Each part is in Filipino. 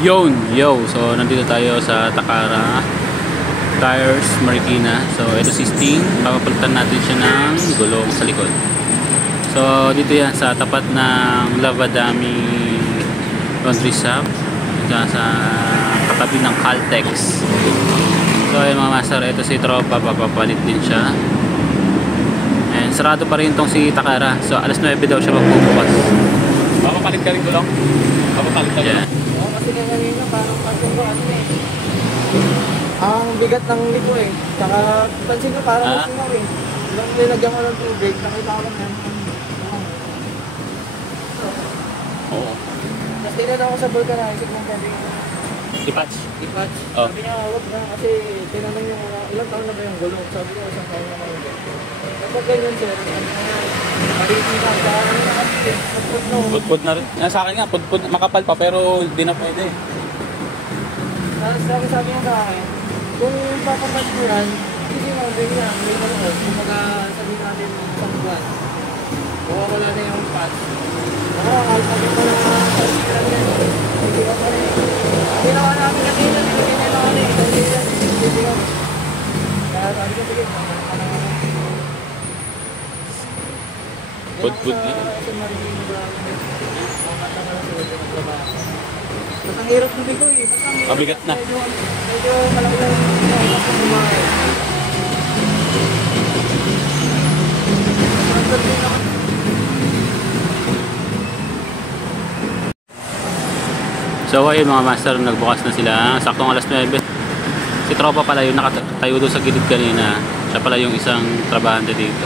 So nandito tayo sa Takara Tires Marikina. So ito si Sting, papapalitan natin siya ng gulong sa likod. So dito yan sa tapat ng Lavadami Laundry Shop, dyan sa katabi ng Caltex. So ayun mga master, ito si Tropa, papapalit din siya. And sarado pa rin tong si Takara. So alas 9 daw siya magbubukas. Papapalit ka rin gulong? Papapalit ka rin? Kasi kanina parang kasunggo ang bigat ng lipo eh. Saka pansin ko parang masingaw eh. Ilang nilagyan ko ng tubig, nakita ko lang yan. Oo. Tapos tinanong ako sa vulcanizer kung pwede I-patch? i-patch. Oh. Sabi niya, huwag na kasi tinanong niya ilang taon na ba yung gulong. Sabi niya, isang taon na ba yung gulong. Kapag ganyan sir, mariti na. Saka ano na kasi, pudpud no. Pudpud na rin. Sa akin nga, pudpud, makapal pa pero hindi na pwede. Sabi niya sa akin, kung papapatch mo yan, hindi mo ganyan, may manood. Kumbaga sabihin natin isang buwan. Mawawala na yung patch. Kahit sabi ko na lang yan, hindi ka pa rin. Ginawa namin kanina, nilagay na lang kami. Hindi kami. Kaya sabi ko, sige, Pudpud na. Kasi marigin ba ang mata ka lang sa wala ng trabaho. Basta ang hirap ng bigo eh. Pabigat na. Medyo malaki lang yung bumahay. So ayun mga master, nagbukas na sila. Saktong alas 9. Si Tropa pala yung nakatayo doon sa gilid kanina. Siya pala yung isang trabahante dito.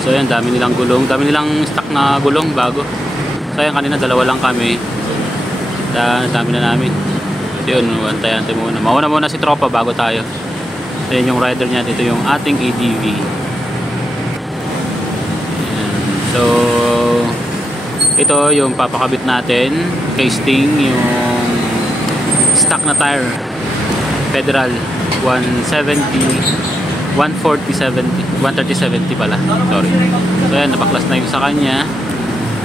So ayan, dami nilang gulong. Dami nilang stock na gulong bago. So ayan, kanina dalawa lang kami. Dami na namin. So yun, antay-antay muna. Mauna muna si Tropa bago tayo. Ayan yung rider niya. Dito yung ating ADV. Ayan. So ito yung papakabit natin kay Sting, yung stock na tire Federal 130-70 pala, sorry. So yan, napaklas na yung sa kanya.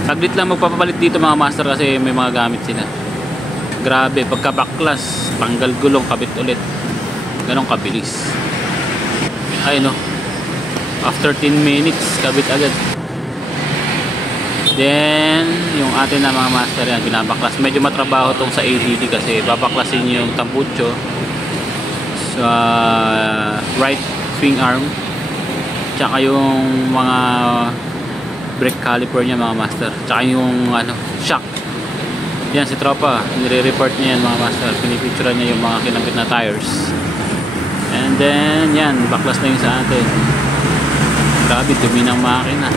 Saglit lang magpapapalit dito mga master kasi may mga gamit sila. Grabe, pagka baklas, tanggal gulong, kabit ulit. Ganong kabilis. Ay no, after 10 minutes kabit agad. Then yung atin na mga master yan, binabaklas. Medyo matrabaho tong sa ADD kasi babaklasin yung tambucho sa right swing arm, tsaka yung mga brake caliper niya mga master, tsaka yung shock. Yan si Tropa, nire-report niya yan mga master. Pinipicturean niya yung mga kinabit na tires. And then yan, baklas na yung sa atin. Grabe, dumi ng makina.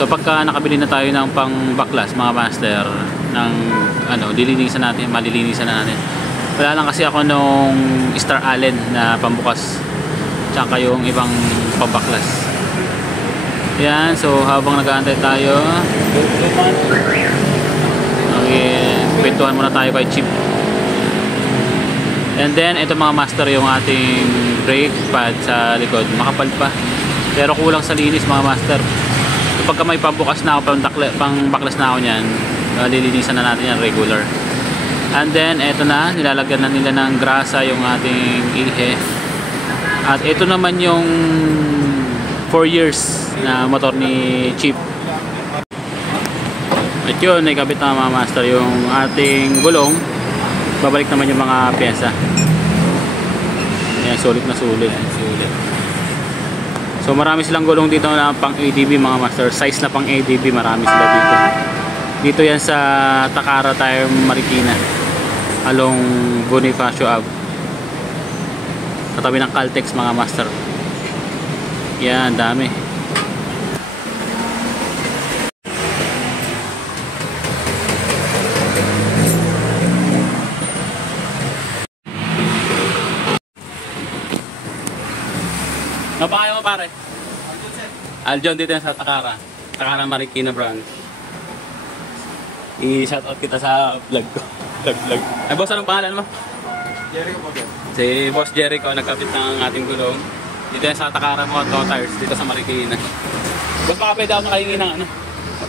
So pagka nakabili na tayo ng pang baklas mga master, ng dilinisan natin, malilinisan na natin. Wala lang kasi ako nung Star Allen na pambukas, tsaka yung ibang pambaklas. Yan, so habang nag-aantay tayo, okay, pintuhan muna tayo kay Chip. And then ito mga master, yung ating brake pad sa likod, makapal pa pero kulang sa linis mga master. Pagka may pambukas na ako, pang baklas na ako nyan, lilinisan na natin yan regular. And then eto na, nilalagyan na nila ng grasa yung ating ihe. At ito naman yung 4 years na motor ni Chip. At yun, nakikabit na mga master yung ating gulong. Babalik naman yung mga pyesa. Ayan, sulit na sulit. So marami silang gulong dito na pang ADB mga master. Size na pang ADB, marami sila dito. Dito yan sa Takara Tire Marikina, along Bonifacio Ave, katabi ng Caltex mga master. Yan, dami. Ano pa kayo mo pare? Aljon dito yan sa Takara Marikina branch. I-shoutout kita sa vlog ko. Vlog. Ay boss, anong pangalan mo? Jericho po. Si Boss Jericho nagkapit ng ating gulong. Dito yan sa Takara Moto Tires, dito sa Marikina. Boss, baka pwede ako nakahingi ng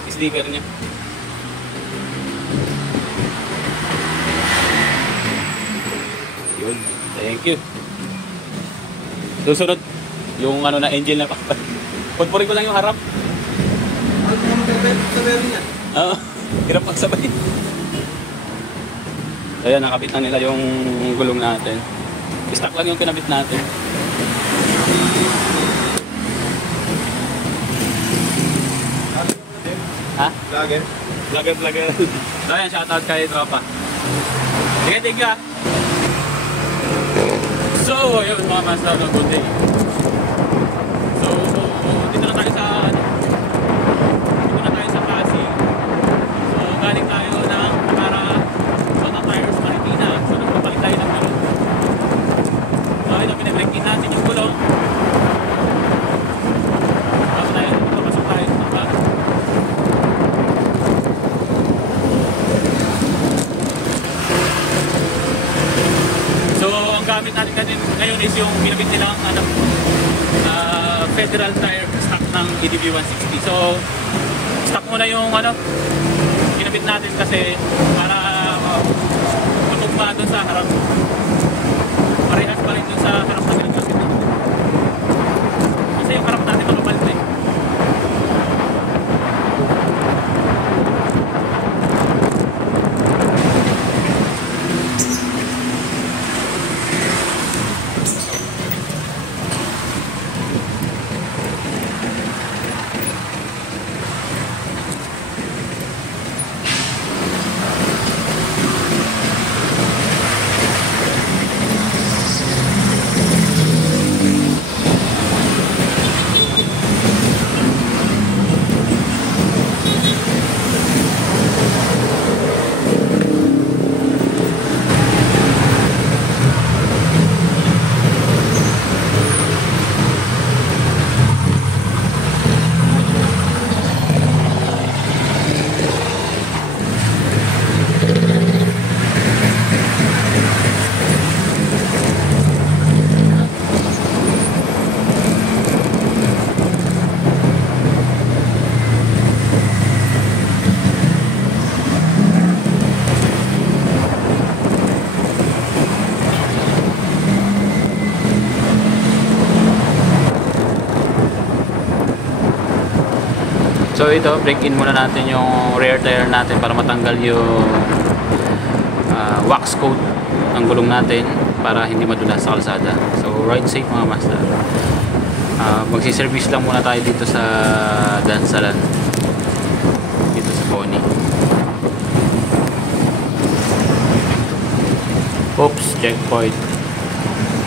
sticker niya. Thank you. Susunod, yung ano na engine na papat. Pagpurin ko lang yung harap. Ano kung sabay niya? Oo, hirap magsabay. Ayan, nakabit na nila yung gulong natin. Stock lang yung kinabit natin. Ha? Vlogger. Vlogger. So ayan, shoutout kay tropa. Sige, thank you ah. So, ayun mga master, good day. So, dito na tayo sa Pasig. So, galing tayo ng para Sota Tires Marikina. So, nagpapalit tayo ng gulong. So, ito, pinag-break in natin yung gulong. Tapos tayo, napasok tayo sa bag. So, ang gamit natin ngayon is yung pinabit nilang Federal Tire stock ng EDV 160. So, stock muna yung pinabit natin kasi para matugma doon sa harap. Parehas pa rin doon sa harap na pinagkakit natin. Kasi yung harap natin makapalit eh. So ito, break in muna natin yung rear tire natin para matanggal yung wax coat ng gulong natin para hindi madulas sa kalsada. So ride safe mga master. Magsiservice lang muna tayo dito sa Dansalan, dito sa Boni. Oops, checkpoint.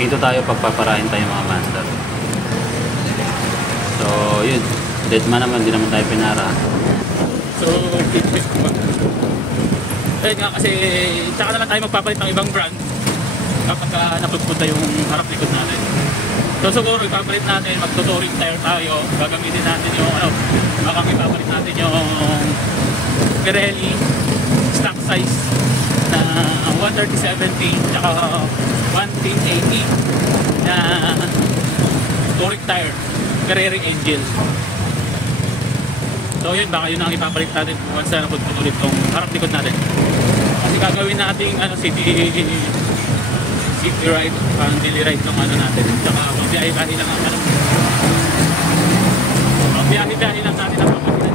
Dito tayo pagpaparahin tayo mga master. So yun, dead man naman, hindi naman tayo pinara. So, tip ko ba? Ayun nga kasi, tsaka naman tayo magpapalit ng ibang brand kapag napagpunta yung harap likod natin. So siguro ipapalit natin, magtuturing tire tayo, gagamitin natin yung baka ipapalit natin yung Pirelli stock size na 130/70 tsaka 110/80 na touring tire, Carrera engine. So yun, baka yun ang ipapalit natin once na napagputulit tong harap likod natin. Kasi gagawin natin city ride, daily ride ng natin. Saka magbiyahe-biyahe lang ang magbiyahe-biyahe lang natin ang pamagitan.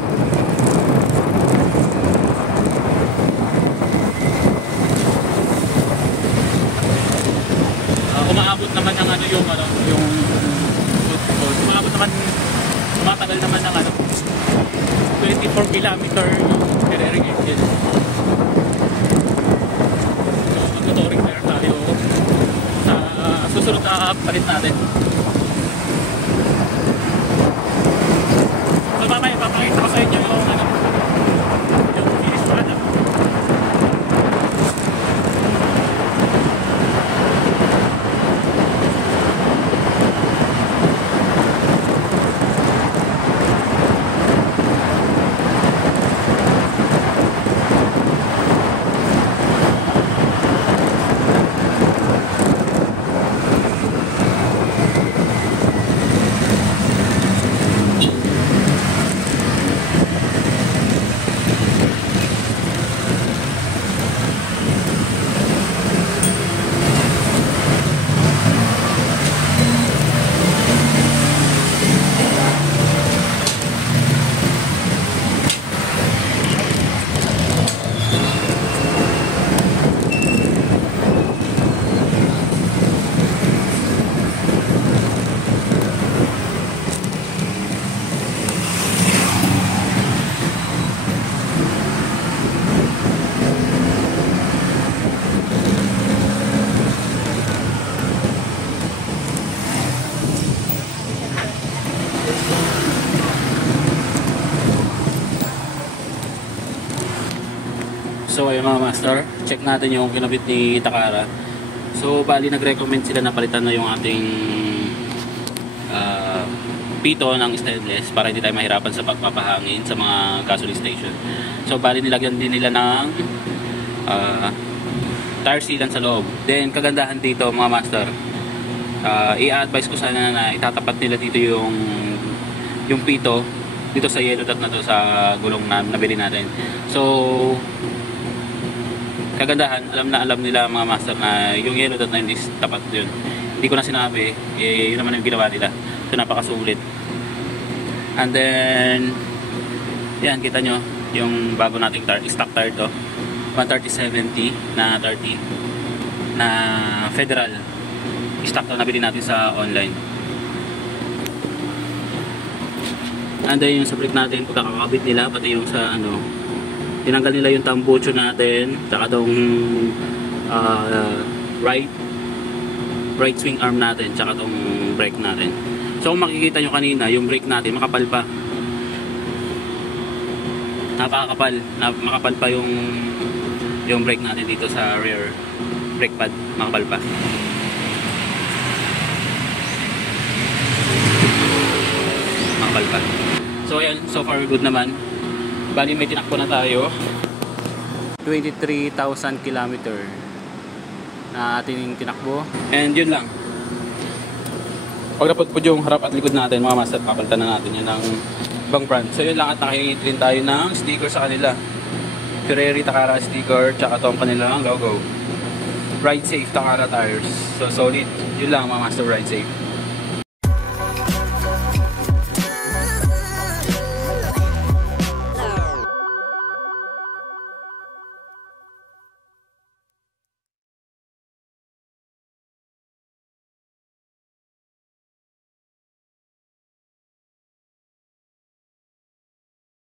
Umaabot naman ng yung umaabot naman, tumatagal naman ng 24 kilometer yung Carrera engine. So magtuturing tire tayo sa susunod na palit natin. So mamaya papakita ko sa inyo yung finish product. So ayun mga master, check natin yung kinabit ni Takara. So bali nag-recommend sila na palitan na yung ating pito ng stainless para hindi tayo mahirapan sa pagpapahangin sa mga gasoline station. So bali nilagyan din nila ng tire sealant sa loob. Then kagandahan dito mga master, i-advise ko sana na itatapat nila dito yung pito dito sa yellow dot na to sa gulong na nabili natin. So kagandahan, alam nila mga master na yung yellow dot na hindi tapat yun. Hindi ko na sinabi, yun naman yung ginawa nila. So napakasulit. And then yan, kita nyo yung bago nating tire, stock tire to 130/70 na 30 na federal stock to, nabili natin sa online. And then yung sa brake natin, pagkakakabit nila, pati yung sa ano, tinanggal nila yung tambucho natin, tsaka tong right swing arm natin, tsaka tong brake natin. So kung makikita nyo kanina, yung brake natin makapal pa, napakakapal, makapal pa yung brake natin dito sa rear brake pad, makapal pa. Makapal pa. So ayan, so far good naman. Bali may tinakbo na tayo 23,000 kilometer na ating tinakbo. And yun lang. Pag napot po yung harap at likod natin mga master, papalitan na natin yan ng ibang brand. So yun lang, at nakahingi rin tayo ng sticker sa kanila. Ferrari Takara sticker, tsaka itong kanilang logo. Ride safe Takara tires. So solid. Yun lang mga master, ride safe.